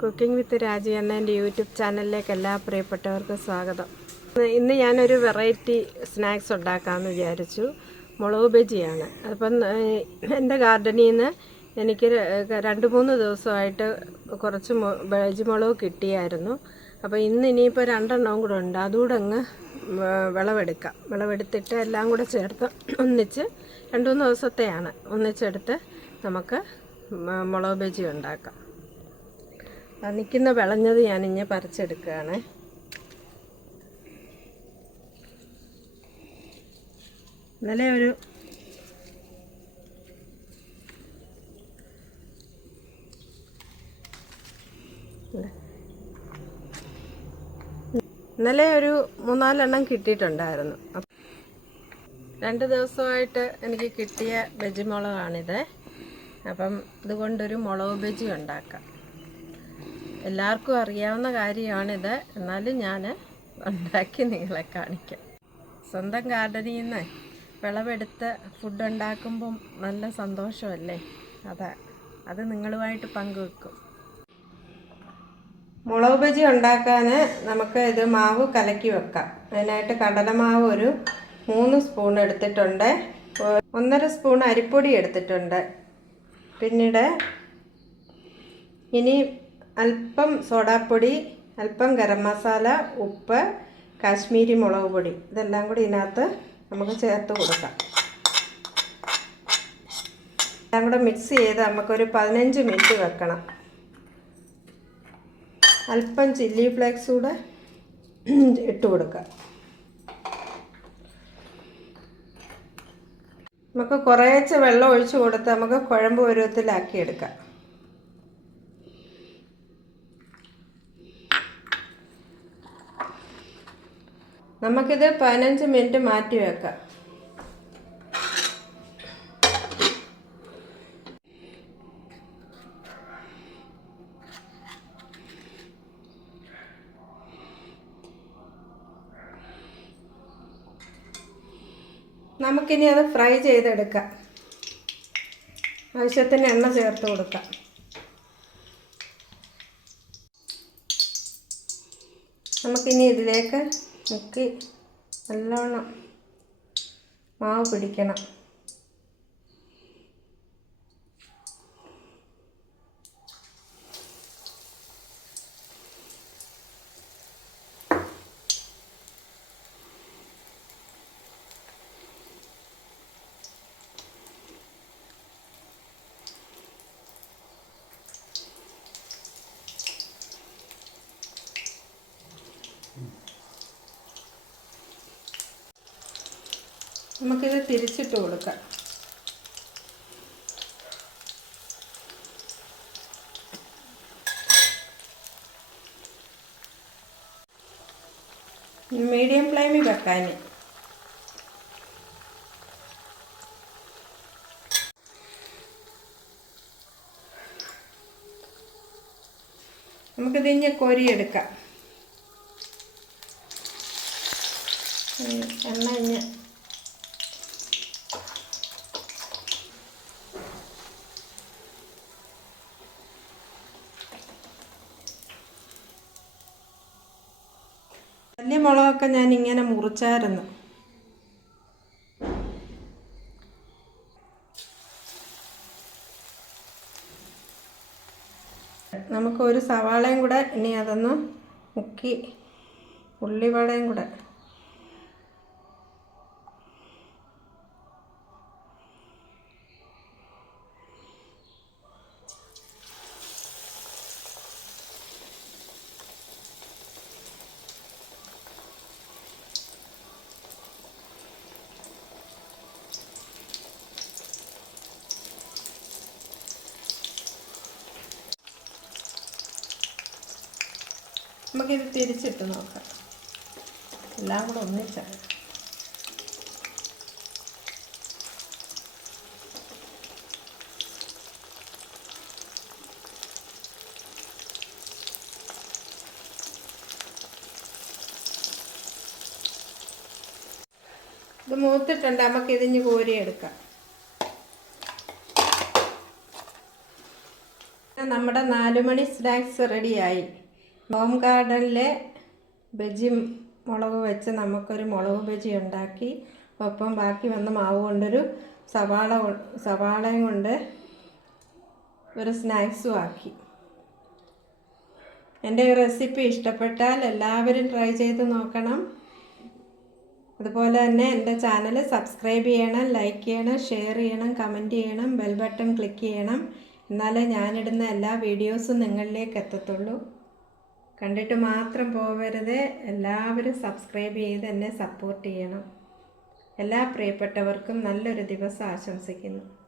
Cooking വിത്ത് രാജി എന്ന എന്റെ യൂട്യൂബ് ചാനലിലേക്ക് എല്ലാ പ്രിയപ്പെട്ടവർക്കും സ്വാഗതം. ഇന്ന് ഞാനൊരു വെറൈറ്റി സ്നാക്സ് ഉണ്ടാക്കാമെന്ന് വിചാരിച്ചു. മുളക് ബജിയാണ്. അപ്പം എന്റെ ഗാർഡനിൽ നിന്ന് എനിക്ക് രണ്ട് മൂന്ന് ദിവസമായിട്ട് കുറച്ച് ബജി മുളക് കിട്ടിയായിരുന്നു. അപ്പോൾ ഇന്ന് ഇനിയിപ്പോൾ രണ്ടെണ്ണവും കൂടെ ഉണ്ട്. അതുകൂടെ അങ്ങ് വിളവെടുക്കാം. വിളവെടുത്തിട്ട് എല്ലാം കൂടെ ചേർത്ത് ഒന്നിച്ച് രണ്ട് മൂന്ന് ദിവസത്തെയാണ്. ഒന്നിച്ചെടുത്ത് നമുക്ക് മുളക് ബജി ഉണ്ടാക്കാം. നിൽക്കുന്ന വിളഞ്ഞത് ഞാനിഞ്ഞ് പറിച്ചെടുക്കുകയാണ്. ഇന്നലെ ഒരു. ഇന്നലെ ഒരു മൂന്നാലെണ്ണം കിട്ടിയിട്ടുണ്ടായിരുന്നു. രണ്ട് ദിവസമായിട്ട് എനിക്ക് കിട്ടിയ ബജി മുളകാണിത് അപ്പം ഇതുകൊണ്ടൊരു മുളക് ബജി ഉണ്ടാക്കാം. എല്ലാവർക്കും അറിയാവുന്ന കാര്യമാണിത്. എന്നാലും ഞാൻ ഉണ്ടാക്കി നിങ്ങളെ കാണിക്കാം. സ്വന്തം ഗാർഡനിൽ നിന്ന് വിളവെടുത്ത് ഫുഡ് ഉണ്ടാക്കുമ്പം നല്ല സന്തോഷമല്ലേ? അതാ. അത് നിങ്ങളുമായിട്ട് പങ്കുവെക്കും. മുളക് ബജി ഉണ്ടാക്കാൻ നമുക്ക് ഇത് മാവ് കലക്കി വെക്കാം. അതിനായിട്ട് കടലമാവ് ഒരു മൂന്ന് സ്പൂൺ എടുത്തിട്ടുണ്ട്. ഒന്നര സ്പൂൺ അരിപ്പൊടി എടുത്തിട്ടുണ്ട്. പിന്നീട് ഇനി അല്പം സോഡാപ്പൊടി അല്പം ഗരം മസാല ഉപ്പ് കാശ്മീരി മുളക് പൊടി. ഇതെല്ലാം കൂടി ഇതിനകത്ത് നമുക്ക് ചേർത്ത് കൊടുക്കാം. എല്ലാം കൂടെ മിക്സ് ചെയ്ത് നമുക്കൊരു പതിനഞ്ച് മിനിറ്റ് വെക്കണം. അല്പം ചില്ലി ഫ്ലേക്സ് കൂടെ ഇട്ട് കൊടുക്കാം. നമുക്ക് കുറേശ്ശെ വെള്ളം ഒഴിച്ച് കൊടുത്ത് നമുക്ക് കുഴമ്പ് പരുവത്തിലാക്കി നമുക്കിത് പതിനഞ്ച് മിനിറ്റ് മാറ്റി വെക്കാം. നമുക്കിനി അത് ഫ്രൈ ചെയ്തെടുക്കാം. ആവശ്യത്തിന് എണ്ണ ചേർത്ത് കൊടുക്കാം. നമുക്കിനി ഇതിലേക്ക് മുക്കി നല്ലോണം മാവ് പിടിക്കണം. നമുക്കിത് തിരിച്ചിട്ട് കൊടുക്കാം. മീഡിയം ഫ്ലെയിമിൽ വെക്കാൻ നമുക്കിതിഞ്ഞ് കൊരിയെടുക്കാം. വലിയ മുളകൊക്കെ ഞാൻ ഇങ്ങനെ മുറിച്ചായിരുന്നു. നമുക്ക് ഒരു സവാളയും കൂടെ ഇനി അതൊന്ന് മുക്കി ഉള്ളിവടയും കൂടെ. നമുക്കിത് തിരിച്ചിട്ട് നോക്കാം. എല്ലാം കൂടെ ഒന്നിച്ചാണ് ഇത് മൂത്തിട്ടുണ്ട്. നമുക്ക് ഇതിഞ്ഞ് കോരിയെടുക്കാം. നമ്മുടെ നാലുമണി സ്നാക്സ് റെഡിയായി. ഹോം ഗാർഡനിലെ ബജി മുളക് വെച്ച് നമുക്കൊരു മുളക് ബജി ഉണ്ടാക്കി ഒപ്പം ബാക്കി വന്ന മാവ് കൊണ്ടൊരു സവാള സവാളയും കൊണ്ട് ഒരു സ്നാക്സും ആക്കി. എന്റെ ഈ റെസിപ്പി ഇഷ്ടപ്പെട്ടാൽ എല്ലാവരും ട്രൈ ചെയ്ത് നോക്കണം. അതുപോലെ തന്നെ എന്റെ ചാനൽ സബ്സ്ക്രൈബ് ചെയ്യണം ലൈക്ക് ചെയ്യണം ഷെയർ ചെയ്യണം കമന്റ് ചെയ്യണം ബെൽ ബട്ടൺ ക്ലിക്ക് ചെയ്യണം. എന്നാലേ ഞാനിടുന്ന എല്ലാ വീഡിയോസും നിങ്ങളിലേക്ക് എത്തത്തുള്ളൂ. കണ്ടിട്ട് മാത്രം പോവരുത്. എല്ലാവരും സബ്സ്ക്രൈബ് ചെയ്ത് എന്നെ സപ്പോർട്ട് ചെയ്യണം. എല്ലാ പ്രിയപ്പെട്ടവർക്കും നല്ലൊരു ദിവസം ആശംസിക്കുന്നു.